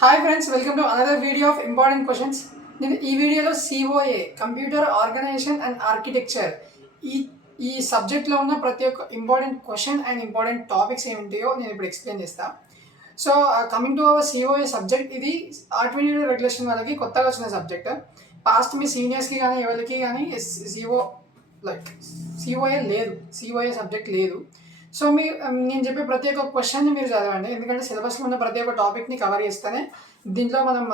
Hi friends, welcome to another video of important questions. నేను ఈ వీడియోలో COA computer organisation and architecture ఈ ఈ సబ్జెక్ట్లో ఉన్న ప్రతి ఒక్క important question and important topics ఏమిటాయో నేను ఇప్పుడు ఎక్స్ప్లెయిన్ చేస్తాను. So coming to our COA subject, ఇది ఆటోమేటిక్ రెగ్యులేషన్ వాళ్ళకి కొత్తగా వచ్చిన సబ్జెక్ట్. పాస్ట్ మీ సీనియర్స్కి కానీ ఎవరికి కానీ సిఓ లైక్ సిఓఏ లేదు, సిఓఏ సబ్జెక్ట్ లేదు. సో నేను చెప్పే ప్రతి ఒక్క క్వశ్చన్ని మీరు చదవండి, ఎందుకంటే సిలబస్లో ఉన్న ప్రతి ఒక్క టాపిక్ని కవర్ చేస్తేనే దీంట్లో మనం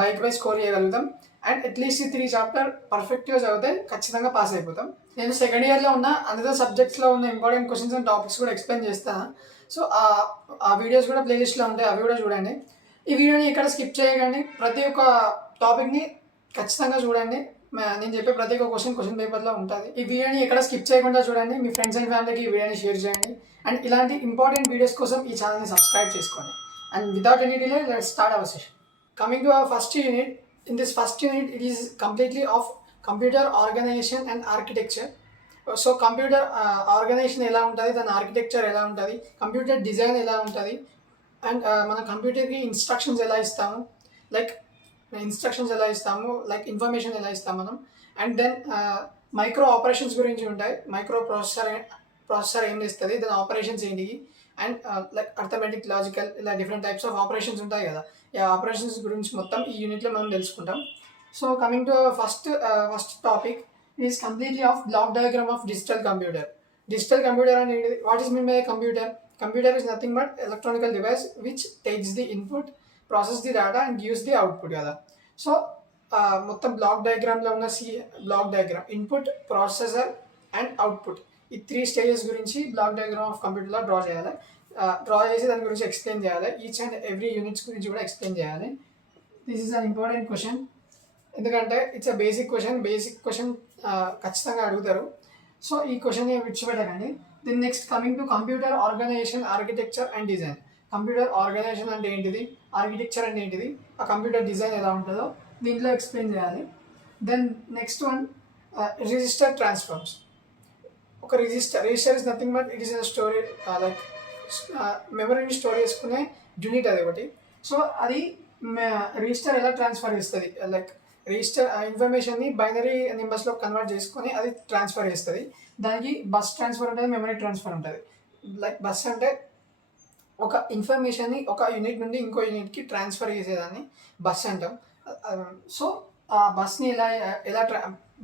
బైక్ బై స్కోర్ చేయగలుగుతాం. అండ్ అట్లీస్ట్ 3 చాప్టర్ పర్ఫెక్ట్గా చదివితే ఖచ్చితంగా పాస్ అయిపోతాం. నేను సెకండ్ ఇయర్లో ఉన్న అనదర్ సబ్జెక్ట్స్లో ఉన్న ఇంపార్టెంట్ క్వశ్చన్స్ అండ్ టాపిక్స్ కూడా ఎక్స్ప్లెయిన్ చేస్తాను. సో ఆ వీడియోస్ కూడా ప్లేలిస్ట్లో ఉంటాయి, అవి కూడా చూడండి. ఈ వీడియోని ఎక్కడ స్కిప్ చేయకండి, ప్రతి ఒక్క టాపిక్ని ఖచ్చితంగా చూడండి. నేను చెప్పే ప్రతి ఒక్క క్వశ్చన్ పేపర్లో ఉంటుంది. ఈ వీడియోని ఎక్కడ స్కిప్ చేయకుండా చూడండి, మీ ఫ్రెండ్స్ అండ్ ఫ్యామిలీకి ఈ వీడియోని షేర్ చేయండి. అండ్ ఇలాంటి ఇంపార్టెంట్ వీడియోస్ కోసం ఈ ఛానల్ని సబ్స్క్రైబ్ చేసుకోండి. And without any delay let's start our session. Coming to our first unit, in this first unit, it is completely of computer organization and architecture. So computer organization ఎలా ఉంటుంది, దాని architecture ఎలా ఉంటుంది, computer design ఎలా ఉంటుంది, and మన కంప్యూటర్కి instructions ఎలా ఇస్తాము, లైక్ ఇన్ఫర్మేషన్ ఎలా ఇస్తాము మనం. అండ్ దెన్ మైక్రో ఆపరేషన్స్ గురించి ఉంటాయి. మైక్రో ప్రాసెసర్ ఏం చేస్తుంది, దాని ఆపరేషన్స్ ఏంటి, అండ్ లైక్ అర్థమెటిక్, లాజికల్, ఇలా డిఫరెంట్ టైప్స్ ఆఫ్ ఆపరేషన్స్ ఉంటాయి కదా. ఈ ఆపరేషన్స్ గురించి మొత్తం ఈ యూనిట్లో మనం తెలుసుకుంటాం. So coming to first topic is completely of block diagram of digital computer. Digital computer అనేది what is mean by computer? Computer is nothing but electronical device which takes the input, process the data and gives the output కదా. So మొత్తం black డయాగ్రామ్లో ఉన్న block diagram, input, processor and output, ఈ 3 stages గురించి black diagram of కంప్యూటర్లో draw చేయాలి. Draw చేసి దాని గురించి ఎక్స్ప్లెయిన్ చేయాలి. ఈచ్ అండ్ ఎవ్రీ యూనిట్స్ గురించి కూడా ఎక్స్ప్లెయిన్ చేయాలి. This is an important question, ఎందుకంటే ఇట్స్ అ బేసిక్ క్వశ్చన్ ఖచ్చితంగా అడుగుతారు. సో ఈ క్వశ్చన్ విడిచిపెట్టకండి. Then next coming to computer organisation, architecture and design. Computer organisation అంటే ఏంటిది, ఆర్కిటెక్చర్ అంటే ఏంటిది, ఆ కంప్యూటర్ డిజైన్ ఎలా ఉంటుందో దీంట్లో ఎక్స్ప్లెయిన్ చేయాలి. Then next one register transforms. ఒక register is nothing but it is a storage, like మెమరీని స్టోర్ చేసుకునే యూనిట్ అది ఒకటి. సో అది రిజిస్టర్ ఎలా ట్రాన్స్ఫర్ చేస్తుంది, లైక్ రిజిస్టర్ ఇన్ఫర్మేషన్ని బైనరీ నెంబర్స్లో కన్వర్ట్ చేసుకొని అది ట్రాన్స్ఫర్ చేస్తుంది. దానికి బస్ ట్రాన్స్ఫర్ ఉంటుంది, మెమరీ ట్రాన్స్ఫర్ ఉంటుంది. లైక్ బస్ అంటే ఒక ఇన్ఫర్మేషన్ని ఒక యూనిట్ నుండి ఇంకో యూనిట్కి ట్రాన్స్ఫర్ చేసేదాన్ని బస్ అంటాం. సో ఆ బస్ని ఎలా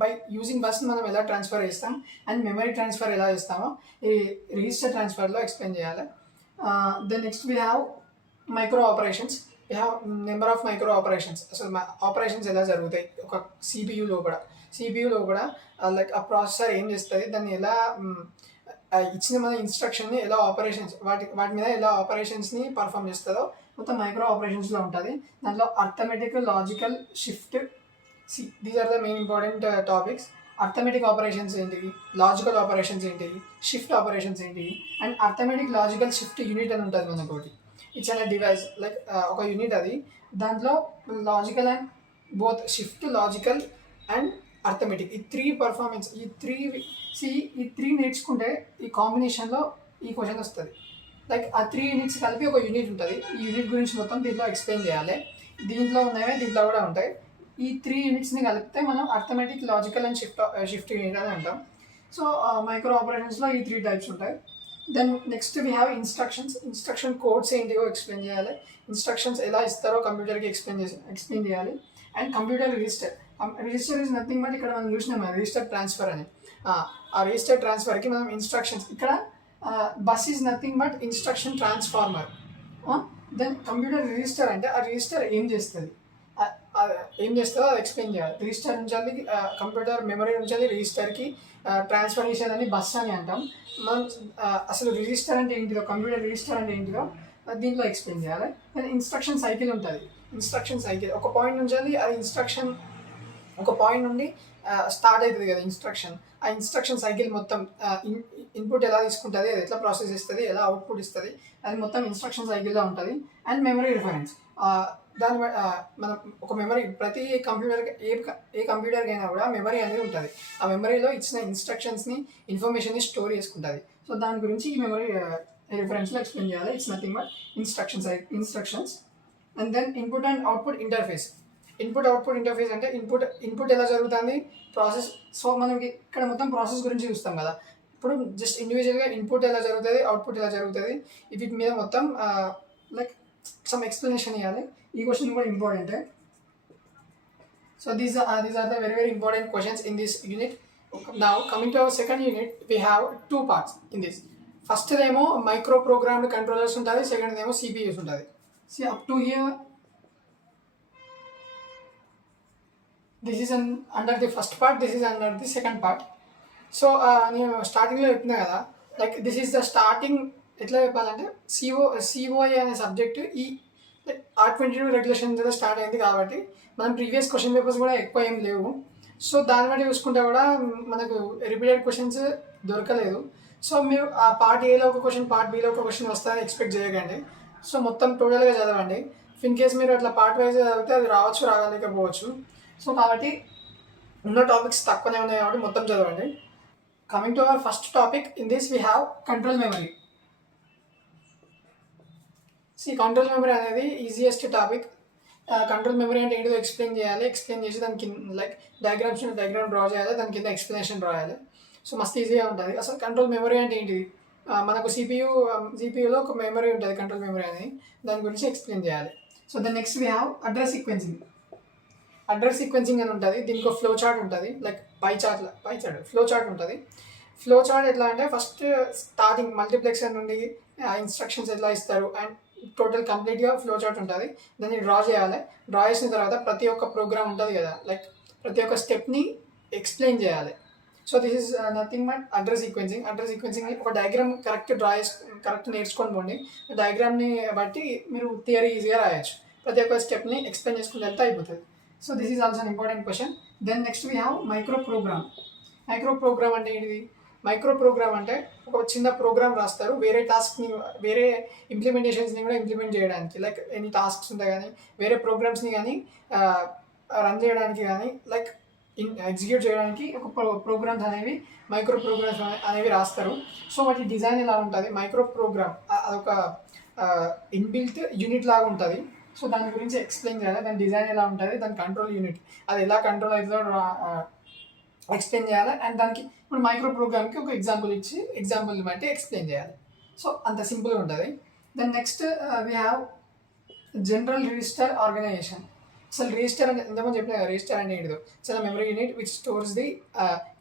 బై యూజింగ్ బస్ని మనం ఎలా ట్రాన్స్ఫర్ చేస్తాం అండ్ మెమరీ ట్రాన్స్ఫర్ ఎలా చేస్తామో ఈ రిజిస్టర్ ట్రాన్స్ఫర్లో ఎక్స్ప్లెయిన్ చేయాలి. Then next we have micro operations. We have number of micro operations. అసలు ఆపరేషన్స్ ఎలా జరుగుతాయి ఒక సిపియూలో కూడా లైక్ ఆ ప్రాసెసర్ ఏం చేస్తుంది, దాన్ని ఎలా ఇచ్చిన మన ఇన్స్ట్రక్షన్ని ఎలా వాటి మీద ఎలా ఆపరేషన్స్ని పర్ఫామ్ చేస్తుందో మొత్తం మైక్రో ఆపరేషన్స్లో ఉంటుంది. దాంట్లో arithmetic, logical, shift, these are the main important topics. Arithmetic operations ఏంటివి, లాజికల్ ఆపరేషన్స్ ఏంటివి, షిఫ్ట్ ఆపరేషన్స్ ఏంటివి, and arithmetic, logical, shift unit అని ఉంటుంది మనతోటి. ఇట్స్ అన్ డివైస్, లైక్ ఒక యూనిట్ అది. దాంట్లో logical and both shift, logical and arithmetic, ఈ 3 పర్ఫార్మెన్స్, ఈ త్రీ నేర్చుకుంటే ఈ కాంబినేషన్లో ఈ క్వశ్చన్ వస్తుంది. లైక్ ఆ 3 యూనిట్స్ కలిపి ఒక యూనిట్ ఉంటుంది. ఈ యూనిట్ గురించి మొత్తం దీంట్లో ఎక్స్ప్లెయిన్ చేయాలి. దీంట్లో ఉన్నవే దీంట్లో కూడా ఉంటాయి. ఈ 3 యూనిట్స్ని కలిపితే మనం arithmetic, logical and shift unit అని అంటాం. సో మైక్రో ఆపరేషన్స్లో ఈ 3 టైప్స్ ఉంటాయి. Then next we have instruction codes ఏంటివో ఎక్స్ప్లెయిన్ చేయాలి. ఇన్స్ట్రక్షన్స్ ఎలా ఇస్తారో కంప్యూటర్కి ఎక్స్ప్లెయిన్ చేయాలి. And computer register is nothing but ఇక్కడ మనం చూసినాం రిజిస్టర్ ట్రాన్స్ఫర్ అని. ఆ రిజిస్టర్ ట్రాన్స్ఫర్కి మనం ఇన్స్ట్రక్షన్స్, ఇక్కడ bus is nothing but instruction transformer. Then computer register అంటే ఆ రిజిస్టర్ ఏం చేస్తుందో అది ఎక్స్ప్లెయిన్ చేయాలి. రిజిస్టర్ నుంచి కంప్యూటర్ మెమరీ నుంచి రిజిస్టర్కి ట్రాన్స్ఫర్ చేసేదని బస్ అని అంటాం. మనం అసలు రిజిస్టర్ అంటే ఏంటిదో, కంప్యూటర్ రిజిస్టర్ అంటే ఏంటిదో దీంట్లో ఎక్స్ప్లెయిన్ చేయాలి. దాని ఇన్స్ట్రక్షన్ సైకిల్ ఉంటుంది. ఒక పాయింట్ నుంచి ఒక పాయింట్ నుండి స్టార్ట్ అవుతుంది కదా ఇన్స్ట్రక్షన్. ఆ ఇన్స్ట్రక్షన్ సైకిల్ మొత్తం ఇన్పుట్ ఎలా తీసుకుంటుంది, అది ఎట్లా ప్రాసెస్ ఇస్తుంది, ఎలా అవుట్పుట్ ఇస్తుంది, అది మొత్తం ఇన్స్ట్రక్షన్ సైకిల్లో ఉంటుంది. అండ్ మెమరీ రిఫరెన్స్, దాని మనం ఒక మెమరీ ప్రతి కంప్యూటర్కి ఏ కంప్యూటర్కి అయినా కూడా మెమరీ అనేది ఉంటుంది. ఆ మెమరీలో ఇచ్చిన ఇన్స్ట్రక్షన్స్ని, ఇన్ఫర్మేషన్ని స్టోర్ చేసుకుంటుంది. సో దాని గురించి ఈ మెమరీ రిఫరెన్స్లో ఎక్స్ప్లెయిన్ చేయాలి. It's nothing but instructions. And then input and output interface. Input output interface అంటే ఇన్పుట్ ఎలా జరుగుతుంది ప్రాసెస్. సో మనకి ఇక్కడ మొత్తం ప్రాసెస్ గురించి చూస్తాం కదా. ఇప్పుడు జస్ట్ ఇండివిజువల్గా ఇన్పుట్ ఎలా జరుగుతుంది, అవుట్పుట్ ఎలా జరుగుతుంది, వీటి మీద మొత్తం లైక్ సమ్ ఎక్స్ప్లెనేషన్ ఇవ్వాలి. ఈ క్వశ్చన్ కూడా ఇంపార్టెంటే. So these are the very important questions in this unit. Now coming to our second unit, we have two parts in this. First ఏమో మైక్రో ప్రోగ్రామ్డ్ కంట్రోలర్స్ ఉంటుంది, సెకండ్ ఏమో CPUs ఉంటుంది. See up to here this is under the first part, this is under the second part. So నేను స్టార్టింగ్లో చెప్పినా కదా, like this is the starting. ఎట్లా చెప్పాలంటే సిఓఏ అనే సబ్జెక్టు ఈ R22 రెగ్యులేషన్ మీద స్టార్ట్ అయింది కాబట్టి మనం ప్రీవియస్ క్వశ్చన్ పేపర్స్ కూడా ఎక్కువ ఏం లేవు. సో దాన్ని బట్టి చూసుకుంటే కూడా మనకు రిపీటెడ్ క్వశ్చన్స్ దొరకలేదు. సో మీరు ఆ పార్ట్ ఏలో ఒక క్వశ్చన్, పార్ట్ బిలో ఒక క్వశ్చన్ వస్తుందని ఎక్స్పెక్ట్ చేయకండి. సో మొత్తం టోటల్గా చదవండి. ఇన్ కేస్ మీరు అట్లా పార్ట్ వైజ్ చదివితే అది రావచ్చు, రాగలేకపోవచ్చు. సో కాబట్టి ఉన్న టాపిక్స్ తక్కువనే ఉన్నాయి కాబట్టి మొత్తం చదవండి. Coming to hour first topic, in this we have control memory. Control memory అనేది ఈజియెస్ట్ టాపిక్. కంట్రోల్ మెమరీ అంటే ఏంటిదో ఎక్స్ప్లెయిన్ చేయాలి. ఎక్స్ప్లెయిన్ చేసి దానికి లైక్ డయాగ్రామ్ డ్రా చేయాలి, దాని కింద ఎక్స్ప్లెనేషన్ రాయాలి. సో మస్తు ఈజీగా ఉంటుంది. అసలు కంట్రోల్ మెమరీ అంటే ఏంటిది, మనకు సిపియూలో ఒక మెమరీ ఉంటుంది కంట్రోల్ మెమరీ అని, దాని గురించి ఎక్స్ప్లెయిన్ చేయాలి. So the next we have address sequencing. Address sequencing అని ఉంటుంది. దీనికి ఒక ఫ్లో చార్ట్ ఉంటుంది, like pie chart flow chart ఉంటుంది. ఫ్లో చార్ట్ ఎట్లా అంటే ఫస్ట్ స్టార్టింగ్ మల్టీప్లెక్సర్ నుండి ఇన్స్ట్రక్షన్స్ ఎట్లా ఇస్తారు అండ్ టోటల్ కంప్లీట్గా ఫ్లో చార్ట్ ఉంటుంది. దాన్ని డ్రా చేయాలి. డ్రా చేసిన తర్వాత ప్రతి ఒక్క ప్రోగ్రామ్ ఉంటుంది కదా, లైక్ ప్రతి ఒక్క స్టెప్ని ఎక్స్ప్లెయిన్ చేయాలి. So this is nothing but address sequencing. Address sequencing ఒక డయాగ్రామ్ కరెక్ట్ నేర్చుకొని పోండి. డయాగ్రామ్ని బట్టి మీరు థియరీ ఈజీగా రాయొచ్చు. ప్రతి ఒక్క స్టెప్ని ఎక్స్ప్లెయిన్ చేసుకుంటే వెళ్తే అయిపోతుంది. So this is also an important question. Then next we have micro program. Micro program అంటే ఏంటిది? మైక్రో ప్రోగ్రామ్ అంటే ఒక చిన్న ప్రోగ్రామ్ రాస్తారు వేరే టాస్క్ని, వేరే ఇంప్లిమెంటేషన్స్ని కూడా ఇంప్లిమెంట్ చేయడానికి, లైక్ ఎనీ టాస్క్స్ ఉంటాయి కానీ వేరే ప్రోగ్రామ్స్ని కానీ రన్ చేయడానికి కానీ లైక్ ఎగ్జిక్యూట్ చేయడానికి ఒక ప్రోగ్రామ్స్ అనేవి మైక్రో ప్రోగ్రామ్స్ అనేవి రాస్తారు. సో వాటి డిజైన్ ఎలా ఉంటుంది, మైక్రో ప్రోగ్రామ్ అదొక ఇన్బిల్ట్ యూనిట్ లాగా ఉంటుంది. సో దాని గురించి ఎక్స్ప్లెయిన్ చేయాలి. దాని డిజైన్ ఎలా ఉంటుంది, దాని కంట్రోల్ యూనిట్ అది ఎలా కంట్రోల్ అవుతుందో ఎక్స్ప్లెయిన్ చేయాలి. అండ్ దానికి ఇప్పుడు మైక్రో ప్రోగ్రామ్కి ఒక ఎగ్జాంపుల్ ఇచ్చి ఎగ్జాంపుల్ని బట్టి ఎక్స్ప్లెయిన్ చేయాలి. సో అంత సింపుల్గా ఉంటుంది. Then next we have general register organization. అసలు రిజిస్టర్ అంటే ఇంతకుముందు చెప్పిన కదా, రిజిస్టర్ అంటే ఏంటిదో చాలా memory unit which stores the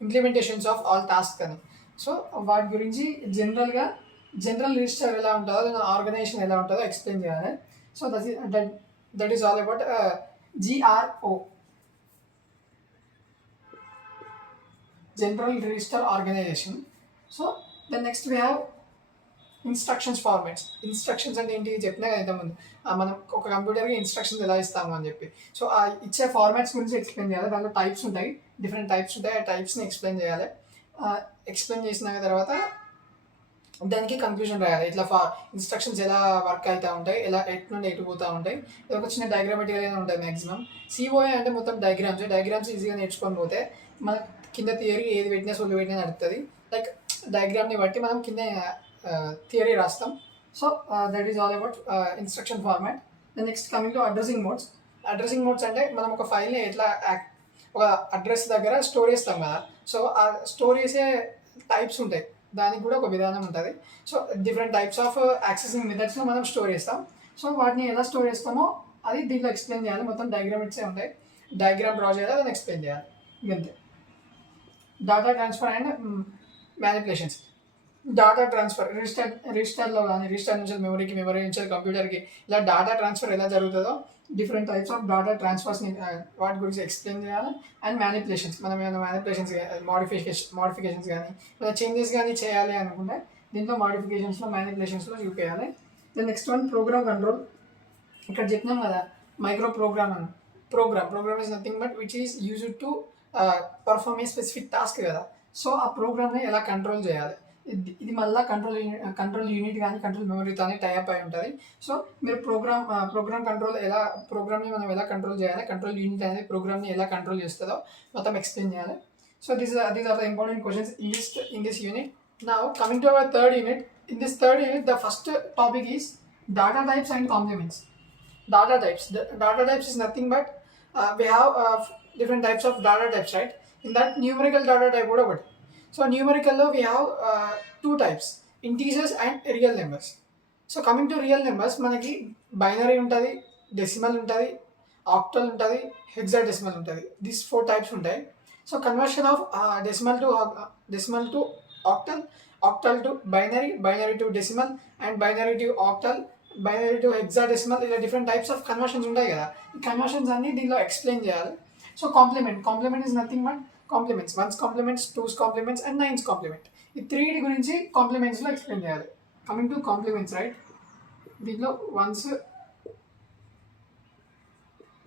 implementations of all task అని. సో వాటి గురించి జనరల్ రిజిస్టర్ ఎలా ఉంటుందో, దాని ఆర్గనైజేషన్ ఎలా ఉంటుందో ఎక్స్ప్లెయిన్ చేయాలి. So that is all about GRO, general register organization. So then next we have instructions formats. Instructions అంటే ఏంటి చెప్పినా కదా ఇంతకుముందు, మనం ఒక కంప్యూటర్కి ఇన్స్ట్రక్షన్స్ ఎలా ఇస్తాము అని చెప్పి. సో ఆ ఇచ్చే ఫార్మాట్స్ గురించి ఎక్స్ప్లెయిన్ చేయాలి. దాంట్లో టైప్స్ ఉంటాయి, డిఫరెంట్ టైప్స్ ఉంటాయి. ఆ టైప్స్ని ఎక్స్ప్లెయిన్ చేయాలి. ఎక్స్ప్లెయిన్ చేసిన తర్వాత దానికి కంక్లూజన్ రాయాలి. ఇట్లా ఇన్స్ట్రక్షన్స్ ఎలా వర్క్ అవుతూ ఉంటాయి, ఎలా ఎటు నుండి ఎటు పోతూ ఉంటాయి. ఇది ఒక చిన్న డయాగ్రామెటిక్గా ఉంటాయి మ్యాక్సిమం. సిఓఏ అంటే మొత్తం డయాగ్రామ్స్ ఈజీగా నేర్చుకొని పోతే మన కింద థియరీ ఏది పెట్టినా సొల్లు పెట్టినా నడుస్తుంది. లైక్ డయాగ్రామ్ని బట్టి మనం కింద థియరీ రాస్తాం. So that is all about instruction format. Then next coming to addressing modes. Addressing modes అంటే మనం ఒక ఫైల్ని ఎట్లా ఒక అడ్రస్ దగ్గర స్టోర్ చేస్తాం కదా. సో ఆ స్టోర్ చేసే టైప్స్ ఉంటాయి, దానికి కూడా ఒక విధానం ఉంటుంది. So different types of accessing మెథడ్స్లో మనం స్టోర్ చేస్తాం. సో వాటిని ఎలా స్టోర్ చేస్తామో అది దీంట్లో ఎక్స్ప్లెయిన్ చేయాలి. మొత్తం డయాగ్రామ్సే ఉంటాయి, డయాగ్రామ్ డ్రా చేయాలి, దాన్ని ఎక్స్ప్లెయిన్ చేయాలి. ఇంకంతే. Data transfer and manipulations. Data transfer రిజిస్టర్లో కానీ రిజిస్టర్ నుంచి మెమరీ నుంచి కంప్యూటర్కి ఇలా డేటా ట్రాన్స్ఫర్ ఎలా జరుగుతుందో డిఫరెంట్ టైప్స్ ఆఫ్ డేటా ట్రాన్స్ఫర్స్ని వాటి గురించి ఎక్స్ప్లెయిన్ చేయాలి. అండ్ మ్యానిపులేషన్స్, మనం ఏమైనా మ్యానిపులేషన్స్ మోడిఫికేషన్స్ కానీ ఏమైనా చేంజెస్ కానీ చేయాలి అనుకుంటే దీంట్లో మోడిఫికేషన్స్లో మ్యానిపులేషన్స్లో చూపించాలి. Then next one program control. ఇక్కడ చెప్పినాం కదా మైక్రో ప్రోగ్రామ్ అని. Program is nothing but which is used to perform a specific task కదా. సో ఆ ప్రోగ్రామ్ని ఎలా కంట్రోల్ చేయాలి, ఇది మళ్ళీ కంట్రోల్ యూనిట్ కానీ కంట్రోల్ మెమరీతో అని టైప్ అయి ఉంటుంది. సో మీరు ప్రోగ్రామ్ కంట్రోల్ ప్రోగ్రామ్ని మనం ఎలా కంట్రోల్ చేయాలి, కంట్రోల్ యూనిట్ అనేది ప్రోగ్రామ్ని ఎలా కంట్రోల్ చేస్తుందో మొత్తం ఎక్స్ప్లెయిన్ చేయాలి. So these are the important questions in this unit. Now coming to our third unit. In this third unit the first topic is data types and complements. data types. The data types is nothing but we have different types of data types, right? In that numerical data type కూడా ఒకటి. So numerical లో we have two types, integers and real numbers. So coming to real numbers మనకి binary ఉంటుంది, decimal ఉంటుంది, octal ఉంటుంది, hexadecimal ఉంటుంది. This 4 types ఉంటాయి. So conversion of decimal to octal, octal to binary, binary to decimal and binary to octal, binary to hexadecimal, ఇలా different types of conversions ఉంటాయి కదా. ఈ కన్వర్షన్స్ అన్ని దీనిలో ఎక్స్ప్లెయిన్ చేయాలి. So complement is nothing but complements, one's complements, two's complements and nines complement. ఈ 3 గురించి కాంప్లిమెంట్స్లో explain చేయాలి. Coming to complements, right? దీంట్లో ones,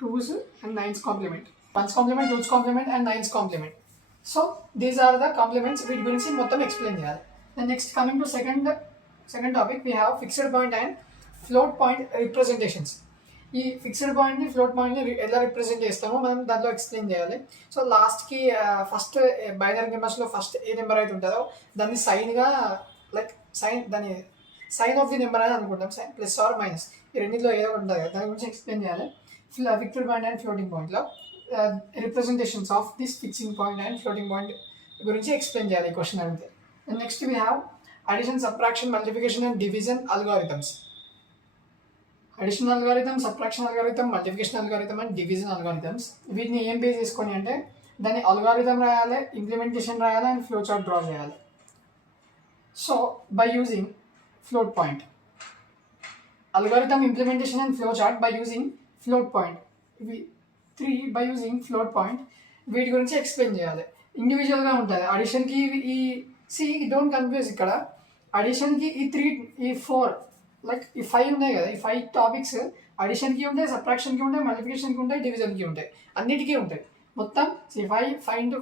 twos and nines complement, ones complement, twos complement and nines complement. So these are the complements. వీటి గురించి మొత్తం explain చేయాలి. Then next coming to second topic, we have fixed point and float point representations. ఈ fixed పాయింట్ని, float పాయింట్ని ఎలా represent చేస్తామో మనం దాంట్లో ఎక్స్ప్లెయిన్ చేయాలి. సో లాస్ట్కి ఫస్ట్ బైనరీ నెంబర్స్లో ఫస్ట్ ఏ నెంబర్ అయితే ఉంటుందో దాన్ని సైన్గా, లైక్ దాని సైన్ ఆఫ్ ది నెంబర్ అని అనుకుంటాం, సైన్ ప్లస్ ఆర్ మైనస్, ఈ రెండింటిలో ఏదో ఒకటి ఉంటుంది కదా, దాని గురించి ఎక్స్ప్లెయిన్ చేయాలి. ఫిక్స్డ్ పాయింట్ అండ్ ఫ్లోటింగ్ పాయింట్లో representations of this fixing point and floating point గురించి ఎక్స్ప్లెయిన్ చేయాలి ఈ క్వశ్చన్ అడిగితే. And next we have addition, subtraction, multiplication and division algorithms. Addition algorithm, subtraction algorithm, multiplication algorithm and division algorithms. వీటిని ఏం base చేసుకొని అంటే దాన్ని అల్గారిథం రాయాలి, ఇంప్లిమెంటేషన్ రాయాలి అండ్ ఫ్లో చార్ట్ డ్రా చేయాలి. So by using float point, algorithm, implementation and flow chart by using float point. ఇవి 3 by using float point. వీటి గురించి ఎక్స్ప్లెయిన్ చేయాలి. ఇండివిజువల్గా ఉంటుంది. అడిషన్కి ఈ డోంట్ కన్ఫ్యూజ్. ఇక్కడ అడిషన్కి ఈ 4 లైక్ ఈ 5 ఉన్నాయి కదా, ఈ 5 టాపిక్స్ అడిషన్కి ఉంటాయి, సబ్ట్రాక్షన్కి ఉంటాయి, మల్టిప్లికేషన్కి ఉంటాయి, డివిజన్కి ఉంటాయి, అన్నిటికీ ఉంటాయి. మొత్తం 5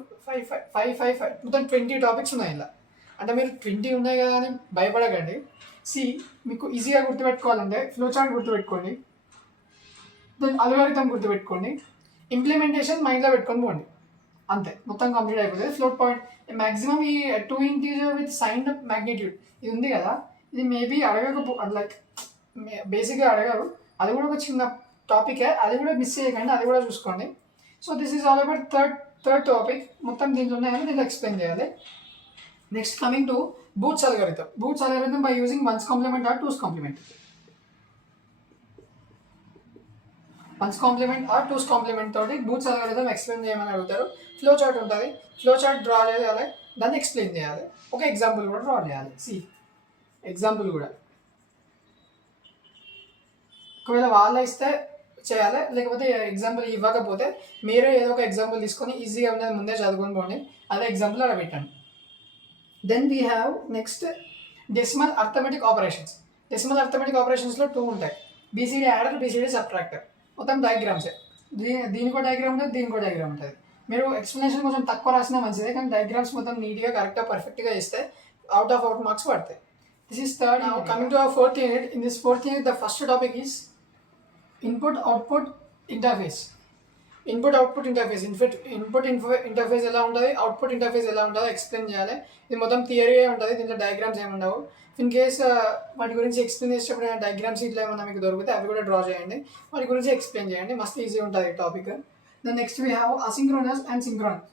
మొత్తం 20 టాపిక్స్ ఉన్నాయి ఇలా. అంటే మీరు 20 ఉన్నాయి కదా అని భయపడకండి. మీకు ఈజీగా గుర్తుపెట్టుకోవాలంటే ఫ్లో చార్ట్ గుర్తుపెట్టుకోండి, దెన్ అల్గారిథం గుర్తుపెట్టుకోండి, ఇంప్లిమెంటేషన్ మైండ్లో పెట్టుకొని పోండి, అంతే, మొత్తం కంప్లీట్ అయిపోతుంది. ఫ్లోట్ పాయింట్ మ్యాక్సిమం ఈ 2 ఇంటీజర్ విత్ సైన్ మ్యాగ్నిట్యూడ్ ఇది ఉంది కదా, ఇది మేబీ లైక్ బేసిక్గా అడగరు. అది కూడా ఒక చిన్న టాపికే, అది కూడా మిస్ చేయకండి, అది కూడా చూసుకోండి. So this is all about third topic. మొత్తం దీంట్లో ఉన్నాయని దీంట్లో ఎక్స్ప్లెయిన్ చేయాలి. Next coming to Booth's algorithm by using ones complement or two's complement. Ones complement or two's complement తోటి Booth's algorithm ఎక్స్ప్లెయిన్ చేయమని అడుగుతారు. ఫ్లో చార్ట్ ఉంటుంది, ఫ్లో చార్ట్ డ్రా చేయాలి, దాన్ని ఎక్స్ప్లెయిన్ చేయాలి, ఒక ఎగ్జాంపుల్ కూడా డ్రా చేయాలి. ఎగ్జాంపుల్ కూడా ఒకవేళ వాళ్ళ ఇస్తే చేయాలి, లేకపోతే ఎగ్జాంపుల్ ఇవ్వకపోతే మీరే ఏదో ఒక ఎగ్జాంపుల్ తీసుకొని ఈజీగా ఉన్నది ముందే చదువుకొని పోండి, అదే ఎగ్జాంపుల్ అలా పెట్టండి. Then we have next decimal arithmetic operations. Decimal arithmetic ఆపరేషన్స్లో 2 ఉంటాయి, బీసీడీ యాడర్, బీసీడీ సబ్ట్రాక్టర్. మొత్తం డయాగ్రామ్సే. దీనికో డయాగ్రామ్ ఉంటుంది, దీనికో డయాగ్రామ్ ఉంటుంది. మీరు ఎక్స్ప్లెనేషన్ కొంచెం తక్కువ రాసినా మంచిదే, కానీ డయాగ్రామ్స్ మొత్తం నీట్గా కరెక్ట్గా పర్ఫెక్ట్గా ఇస్తే అవుట్ మార్క్స్ పడతాయి. This is third. Coming to hour fourth unit. In this fourth unit the first topic is input output interface. Input interface ఎలా ఉంటుంది, అవుట్పుట్ ఇంటర్ఫేస్ ఎలా ఉంటుందో ఎక్స్ప్లెయిన్ చేయాలి. ఇది మొత్తం థియరీ ఉంటుంది, దీంట్లో డయాగ్రామ్స్ ఏమి ఉండవు. ఇన్ కేస్ వాటి గురించి ఎక్స్ప్లెయిన్ చేసేటప్పుడు డయాగ్రామ్స్ ఇట్లా ఏమన్నా మీకు దొరికితే అవి కూడా డ్రా చేయండి, వాటి గురించి ఎక్స్ప్లెయిన్ చేయండి, మస్తు ఈజీ ఉంటుంది ఈ topic. Then next we have asynchronous and synchronous.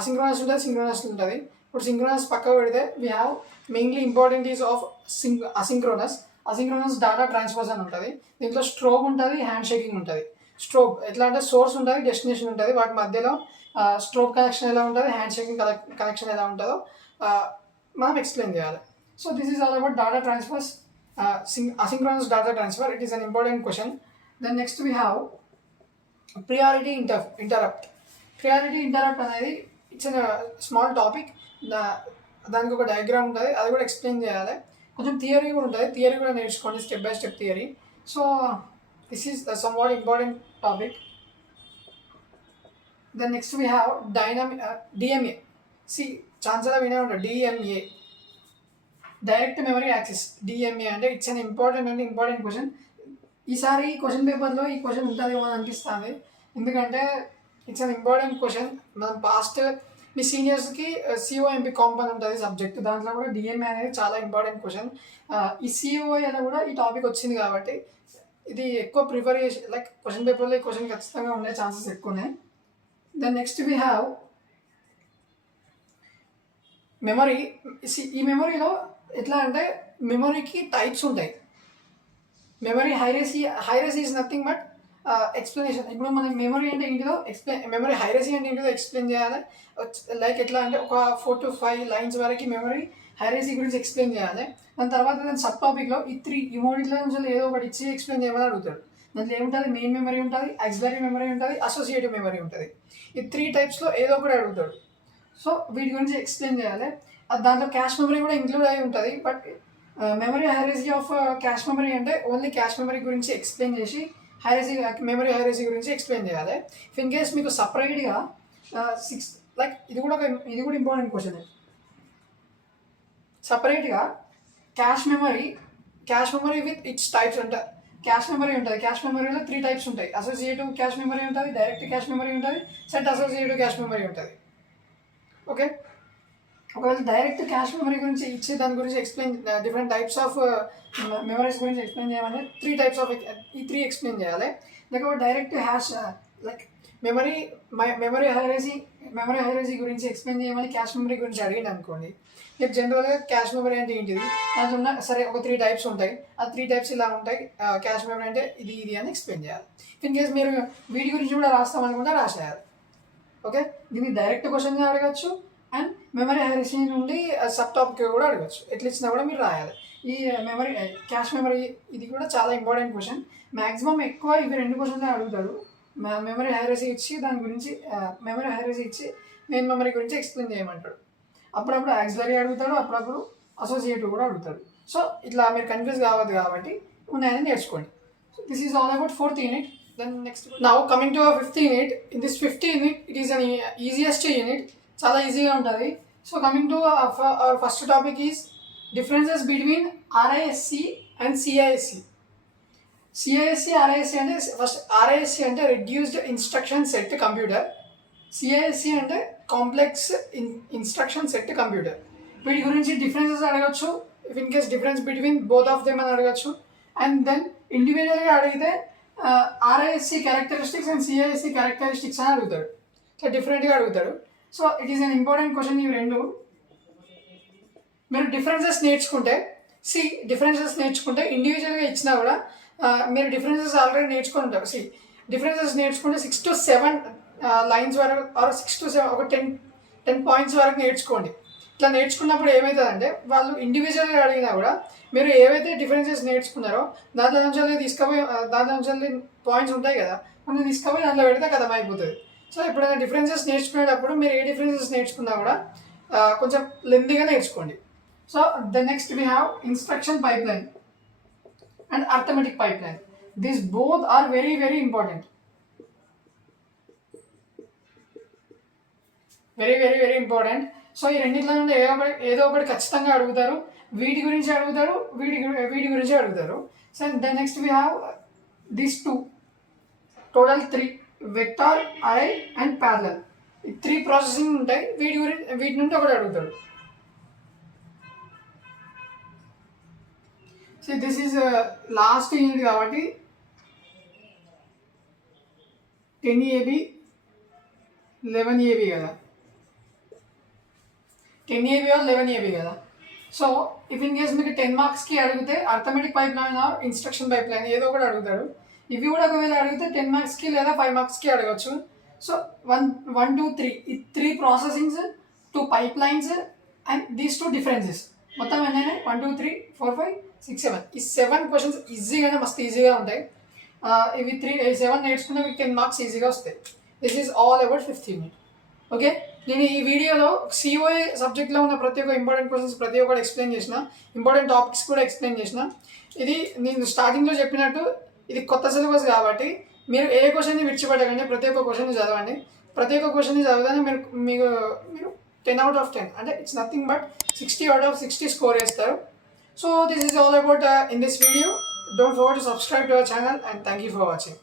Asynchronous ఉంటుంది, సింక్రోనస్ ఉంటుంది. ఇప్పుడు సింక్రోనస్ పక్క పెడితే we have mainly important is of asynchronous. Data transfers అని ఉంటుంది. దీంట్లో స్ట్రోబ్ ఉంటుంది, హ్యాండ్ షేకింగ్ ఉంటుంది. స్ట్రోబ్ ఎట్లా అంటే సోర్స్ ఉంటుంది, డెస్టినేషన్ ఉంటుంది, వాటి మధ్యలో స్ట్రోబ్ కనెక్షన్ ఎలా ఉంటుంది, హ్యాండ్ షేకింగ్ కనెక్షన్ ఎలా ఉంటుందో మనం ఎక్స్ప్లెయిన్ చేయాలి. So this is all about data transfers, asynchronous data transfer. It is an important question. Then next we have priority interrupt. Priority interrupt అనేది ఇట్స్ స్మాల్ టాపిక్. దానికి ఒక diagram ఉంటుంది, అది కూడా ఎక్స్ప్లెయిన్ చేయాలి. కొంచెం థియరీ కూడా ఉంటుంది, థియరీ కూడా నేర్చుకోండి, step by step theory. So this is a somewhat important topic. Then next we have DMA. Chances వినే ఉంటారు, DMA, direct memory access. DMA అంటే ఇట్స్ అన్ ఇంపార్టెంట్ క్వశ్చన్. ఈసారి క్వశ్చన్ పేపర్లో ఈ క్వశ్చన్ ఉంటుందేమో అని అనిపిస్తుంది, ఎందుకంటే ఇట్స్ అన్ ఇంపార్టెంట్ క్వశ్చన్. మనం పాస్ట్ మీ సీనియర్స్కి COMP కాంప్ అని ఉంటుంది సబ్జెక్ట్, దాంట్లో కూడా DMA అనేది చాలా ఇంపార్టెంట్ క్వశ్చన్. ఈ COI అని కూడా ఈ టాపిక్ వచ్చింది కాబట్టి ఇది ఎక్కువ ప్రిఫర్ చేసి లైక్ క్వశ్చన్ పేపర్లో ఈ క్వశ్చన్ ఖచ్చితంగా ఉండే ఛాన్సెస్ ఎక్కువ ఉన్నాయి. Then next we have memory. ఈ మెమరీలో ఎట్లా అంటే మెమరీకి టైప్స్ ఉంటాయి. Memory hierarchy is nothing but explanation. ఇప్పుడు మనకి మెమరీ అంటే ఏంటిదో మెమరీ హైరసీ అంటే ఏంటిదో ఎక్స్ప్లెయిన్ చేయాలి. లైక్ ఎట్లా అంటే ఒక 4 to 5 లైన్స్ వరకు మెమరీ హైరసీ గురించి ఎక్స్ప్లెయిన్ చేయాలి. దాని తర్వాత దాని సబ్ టాపిక్లో ఈ మూడిట్లో నుంచి ఏదో ఒకటి ఇచ్చి ఎక్స్ప్లెయిన్ చేయమని అడుగుతాడు. దాంట్లో ఏముంటుంది, మెయిన్ మెమరీ ఉంటుంది, ఆక్సిలరీ మెమరీ ఉంటుంది, అసోసియేటివ్ మెమరీ ఉంటుంది. ఈ 3 టైప్స్లో ఏదో ఒకటి అడుగుతాడు. సో వీటి గురించి ఎక్స్ప్లెయిన్ చేయాలి. దాంట్లో క్యాష్ మెమరీ కూడా ఇంక్లూడ్ అయి ఉంటుంది. But memory hierarchy of cache memory అంటే ఓన్లీ క్యాష్ మెమరీ గురించి ఎక్స్ప్లెయిన్ చేసి మెమరీ హైరసీ గురించి ఎక్స్ప్లెయిన్ చేయాలి. ఇఫ్ ఇన్ కేస్ మీకు సపరేట్గా 6 లైక్ ఇది కూడా ఇంపార్టెంట్ క్వశ్చన్. సపరేట్గా cash memory with its types ఉంటాయి. క్యాష్ మెమరీ ఉంటుంది. క్యాష్ మెమరీలో 3 టైప్స్ ఉంటాయి. అసోసియేటివ్ క్యాష్ మెమరీ ఉంటుంది, డైరెక్ట్ క్యాష్ మెమరీ ఉంటుంది, సెట్ అసోసియేటివ్ క్యాష్ మెమరీ ఉంటుంది. ఓకే, ఒకవేళ డైరెక్ట్ క్యాష్ మెమరీ గురించి ఇచ్చి దాని గురించి explain different types of memories గురించి ఎక్స్ప్లెయిన్ చేయమని 3 టైప్స్ ఆఫ్ ఈ 3 ఎక్స్ప్లెయిన్ చేయాలి. లేకపోతే డైరెక్ట్ లైక్ మెమరీ హైరసీ గురించి ఎక్స్ప్లెయిన్ చేయమని క్యాష్ మెమరీ గురించి అడిగింది అనుకోండి. లైక్ జనరల్గా క్యాష్ మెమరీ అంటే ఏంటిది, దాంట్లో ఉన్న సరే ఒక 3 టైప్స్ ఉంటాయి. ఆ 3 టైప్స్ ఇలా ఉంటాయి. క్యాష్ మెమరీ అంటే ఇది అని ఎక్స్ప్లెయిన్ చేయాలి. ఇన్ కేస్ మీరు వీటి గురించి కూడా రాస్తామనుకుంటే రాసేయాలి. ఓకే, దీన్ని డైరెక్ట్ క్వశ్చన్గా అడగచ్చు అండ్ మెమరీ హైరసీ నుండి సబ్ టాపిక్ కూడా అడగచ్చు. ఎట్లా ఇచ్చినా కూడా మీరు రాయాలి. ఈ క్యాష్ మెమరీ ఇది కూడా చాలా ఇంపార్టెంట్ క్వశ్చన్. మ్యాక్సిమం ఎక్కువ ఇవి 2 క్వశ్చన్లే అడుగుతాడు. మెమరీ హైరసీ ఇచ్చి దాని గురించి మెమరీ హైరసీ ఇచ్చి మెయిన్ మెమరీ గురించి ఎక్స్ప్లెయిన్ చేయమంటాడు. అప్పుడప్పుడు యాక్సిలరీ అడుగుతాడు, అప్పుడప్పుడు అసోసియేటివ్ కూడా అడుగుతాడు. సో ఇట్లా మీరు కన్ఫ్యూజ్ కావద్దు కాబట్టి ఉన్నాయని నేర్చుకోండి. This is all about 4th unit. Then next, now coming to our 5th unit. In this 5th unit, it is an easiest unit. చాలా ఈజీగా ఉంటుంది. So coming to hour first topic is differences between RISC and CISC. RISC అంటే first RISC అంటే reduced instruction set computer, CISC అంటే complex instruction set computer. వీటి గురించి differences అడగచ్చు. If in case difference between both of them అని అడగచ్చు. And then ఇండివిజువల్గా అడిగితే RISC characteristics and CISC characteristics అని అడుగుతాడు. సో డిఫరెంట్గా అడుగుతాడు. So it is an important question. ఇవి 2 మీరు డిఫరెన్సెస్ నేర్చుకుంటే ఇండివిజువల్గా ఇచ్చినా కూడా మీరు డిఫరెన్సెస్ ఆల్రెడీ నేర్చుకొని ఉంటారు. డిఫరెన్సెస్ నేర్చుకుంటే 6 to 7 లైన్స్ వరకు ఆర్ 6 to 7 ఒక 10 పాయింట్స్ వరకు నేర్చుకోండి. ఇట్లా నేర్చుకున్నప్పుడు ఏమవుతుందంటే వాళ్ళు ఇండివిజువల్గా అడిగినా కూడా మీరు ఏవైతే డిఫరెన్సెస్ నేర్చుకున్నారో దాంట్లో నుంచి పాయింట్స్ ఉంటాయి కదా, మనం తీసుకుపోయి దాంట్లో పెడితే కథం అయిపోతుంది. సో ఎప్పుడైనా డిఫరెన్సెస్ నేర్చుకునేటప్పుడు మీరు ఏ డిఫరెన్సెస్ నేర్చుకున్నా కూడా కొంచెం లెంతీగా నేర్చుకోండి. So the next we have instruction pipeline and arithmetic pipeline. These both are very very important. Very very very important. సో ఈ రెండింటిలో నుండి ఏదో ఒకటి ఖచ్చితంగా అడుగుతారు. వీటి గురించి అడుగుతారు, వీటి గురించి అడుగుతారు. So the next we have these 2, total 3, vector, అరే అండ్ ప్యారలల్. ఈ 3 ప్రాసెసింగ్ ఉంటాయి. వీటి నుండి ఒకటి అడుగుతాడు. So this is lost unit కాబట్టి 10 AB 11 AB కదా, 10 AB or 11 AB కదా. సో ఇఫ్ ఇన్ కేస్ మీకు 10 మార్క్స్కి అడిగితే arithmetic pipeline or instruction pipeline ఏదో ఒకటి అడుగుతాడు. ఇవి కూడా ఒకవేళ అడిగితే 10 మార్క్స్కి లేదా 5 మార్క్స్కి అడగచ్చు. సో 1, 2, 3 ఈ 3 processings, 2 pipe lines and these 2 differences మొత్తం ఎన్నైనా 1, 2, 3, 4, 5, 6, 7 ఈ 7 క్వశ్చన్స్ ఈజీగానే మస్తు ఈజీగా ఉంటాయి. ఇవి 7 నేర్చుకుంటే మీకు 10 మార్క్స్ ఈజీగా వస్తాయి. This is all about 5th unit. Okay, నేను ఈ వీడియోలో COA సబ్జెక్ట్లో ఉన్న ప్రతి ఒక్క ఇంపార్టెంట్ క్వశ్చన్స్ ప్రతి ఒక్కటి ఎక్స్ప్లెయిన్ చేసిన, ఇంపార్టెంట్ టాపిక్స్ కూడా ఎక్స్ప్లెయిన్ చేసిన. ఇది నేను స్టార్టింగ్లో చెప్పినట్టు ఇది కొత్త సిలబస్ కాబట్టి మీరు ఏ క్వశ్చన్ని విడిచిపెట్టకండి. ప్రతి ఒక్క క్వశ్చన్ని చదవండి. ప్రతి ఒక్క క్వశ్చన్ని చదవగానే మీరు 10 out of 10 అంటే it's nothing but 60 out of 60 score చేస్తారు. So this is all about in this video. Don't forget to subscribe to our channel and thank you for watching.